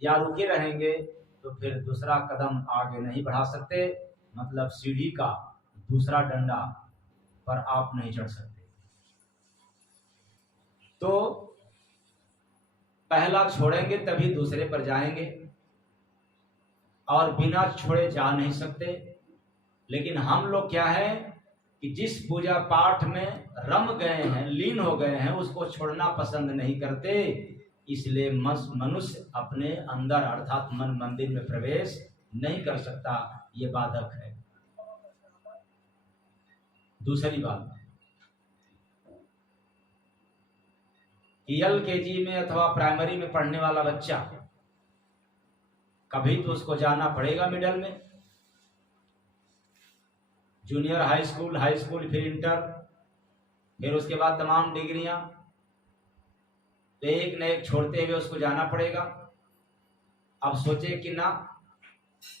या रुके रहेंगे तो फिर दूसरा कदम आगे नहीं बढ़ा सकते, मतलब सीढ़ी का दूसरा डंडा पर आप नहीं चढ़ सकते। तो पहला छोड़ेंगे तभी दूसरे पर जाएंगे, और बिना छोड़े जा नहीं सकते। लेकिन हम लोग क्या है कि जिस पूजा पाठ में रम गए हैं, लीन हो गए हैं, उसको छोड़ना पसंद नहीं करते। इसलिए मनुष्य अपने अंदर अर्थात मन मंदिर में प्रवेश नहीं कर सकता, ये बाधक है। दूसरी बात, LKG में अथवा प्राइमरी में पढ़ने वाला बच्चा, कभी तो उसको जाना पड़ेगा मिडल में, जूनियर हाई स्कूल, फिर इंटर, फिर उसके बाद तमाम डिग्रियां, तो एक न एक छोड़ते हुए उसको जाना पड़ेगा। अब सोचे कि ना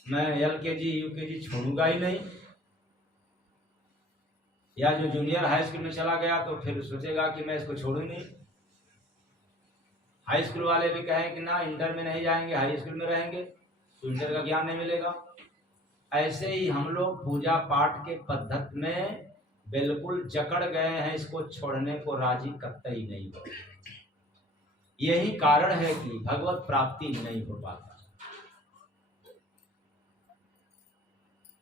मैं LKG UKG छोड़ूंगा ही नहीं, या जो जूनियर हाई स्कूल में चला गया तो फिर सोचेगा कि मैं इसको छोड़ू नहीं। हाई स्कूल वाले भी कहें कि ना इंटर में नहीं जाएंगे, हाई स्कूल में रहेंगे, तो इंटर का ज्ञान नहीं मिलेगा। ऐसे ही हम लोग पूजा पाठ के पद्धति में बिल्कुल जकड़ गए हैं, इसको छोड़ने को राजी कतई नहीं हो। यही कारण है कि भगवत प्राप्ति नहीं हो पाता।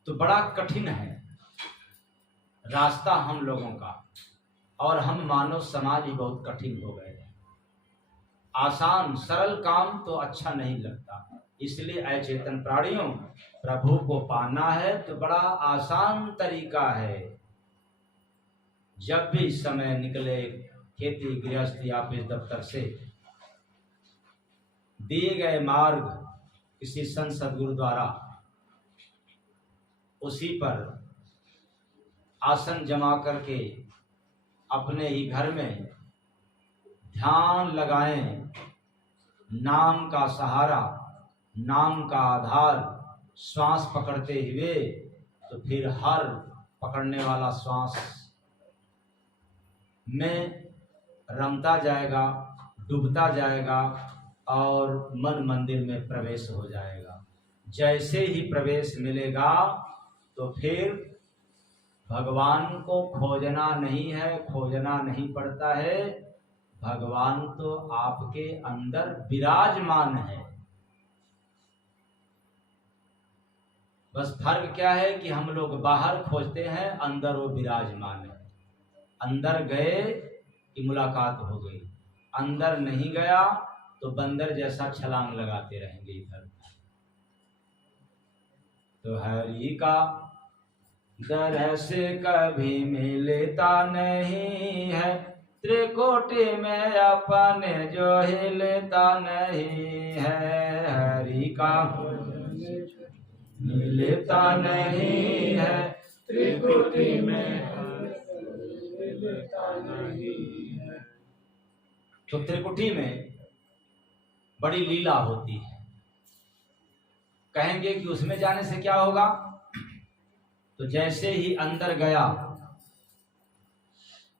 तो बड़ा कठिन है रास्ता हम लोगों का, और हम मानव समाज ही बहुत कठिन हो गए हैं। आसान सरल काम तो अच्छा नहीं लगता, इसलिए अचेतन प्राणियों, प्रभु को पाना है तो बड़ा आसान तरीका है। जब भी समय निकले खेती गृहस्थी ऑफिस दफ्तर से, दिए गए मार्ग किसी संत सदगुरु द्वारा, उसी पर आसन जमा करके अपने ही घर में ध्यान लगाएं। नाम का सहारा, नाम का आधार श्वास पकड़ते हुए, तो फिर हर पकड़ने वाला श्वास में रमता जाएगा, डूबता जाएगा और मन मंदिर में प्रवेश हो जाएगा। जैसे ही प्रवेश मिलेगा तो फिर भगवान को खोजना नहीं है, खोजना नहीं पड़ता है। भगवान तो आपके अंदर विराजमान है। बस फर्क क्या है कि हम लोग बाहर खोजते हैं, अंदर वो विराजमान है। अंदर गए कि मुलाकात हो गई, अंदर नहीं गया तो बंदर जैसा छलांग लगाते रहेंगे इधर। तो हरि का दरस कभी मिलता नहीं है, त्रिकोटि में अपने जो हिलता नहीं है। हरि का मिलता नहीं है, त्रिकोटि में मिलता नहीं है। तो त्रिकुटी में बड़ी लीला होती है। कहेंगे कि उसमें जाने से क्या होगा, तो जैसे ही अंदर गया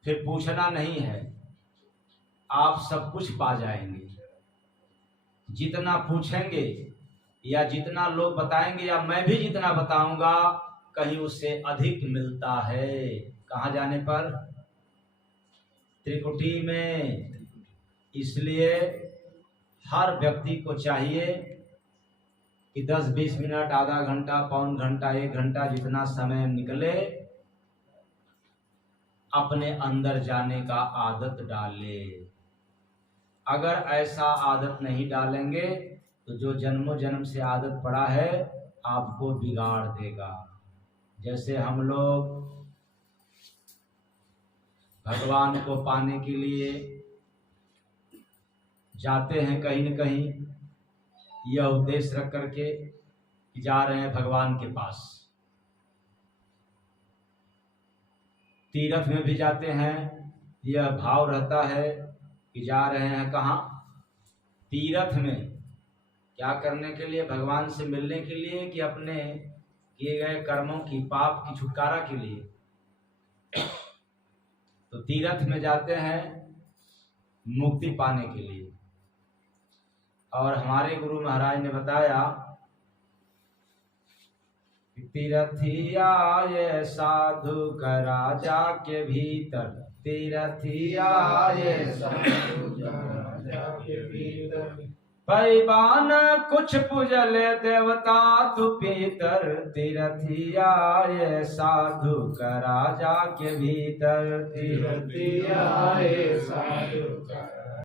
फिर पूछना नहीं है, आप सब कुछ पा जाएंगे। जितना पूछेंगे या जितना लोग बताएंगे या मैं भी जितना बताऊंगा, कहीं उससे अधिक मिलता है। कहाँ जाने पर? त्रिकुटी में। इसलिए हर व्यक्ति को चाहिए कि 10-20 मिनट, आधा घंटा, पौन घंटा, 1 घंटा, जितना समय निकले, अपने अंदर जाने का आदत डाले। अगर ऐसा आदत नहीं डालेंगे तो जो जन्मों जन्म से आदत पड़ा है आपको बिगाड़ देगा। जैसे हम लोग भगवान को पाने के लिए जाते हैं कहीं न कहीं, यह उद्देश्य रख करके कि जा रहे हैं भगवान के पास। तीर्थ में भी जाते हैं, यह भाव रहता है कि जा रहे हैं कहाँ? तीर्थ में। क्या करने के लिए? भगवान से मिलने के लिए कि अपने किए गए कर्मों की, पाप की छुटकारा के लिए। तो तीर्थ में जाते हैं मुक्ति पाने के लिए। और हमारे गुरु महाराज ने बताया तीरथिया ये साधु का राजा के भीतर, तीरथिया ये साधु का राजा के भीतर, पैबान कुछ पूजले देवता तु पीतर, तीरथिया ये साधु का राजा के भीतर, तीरथिया ये साधु का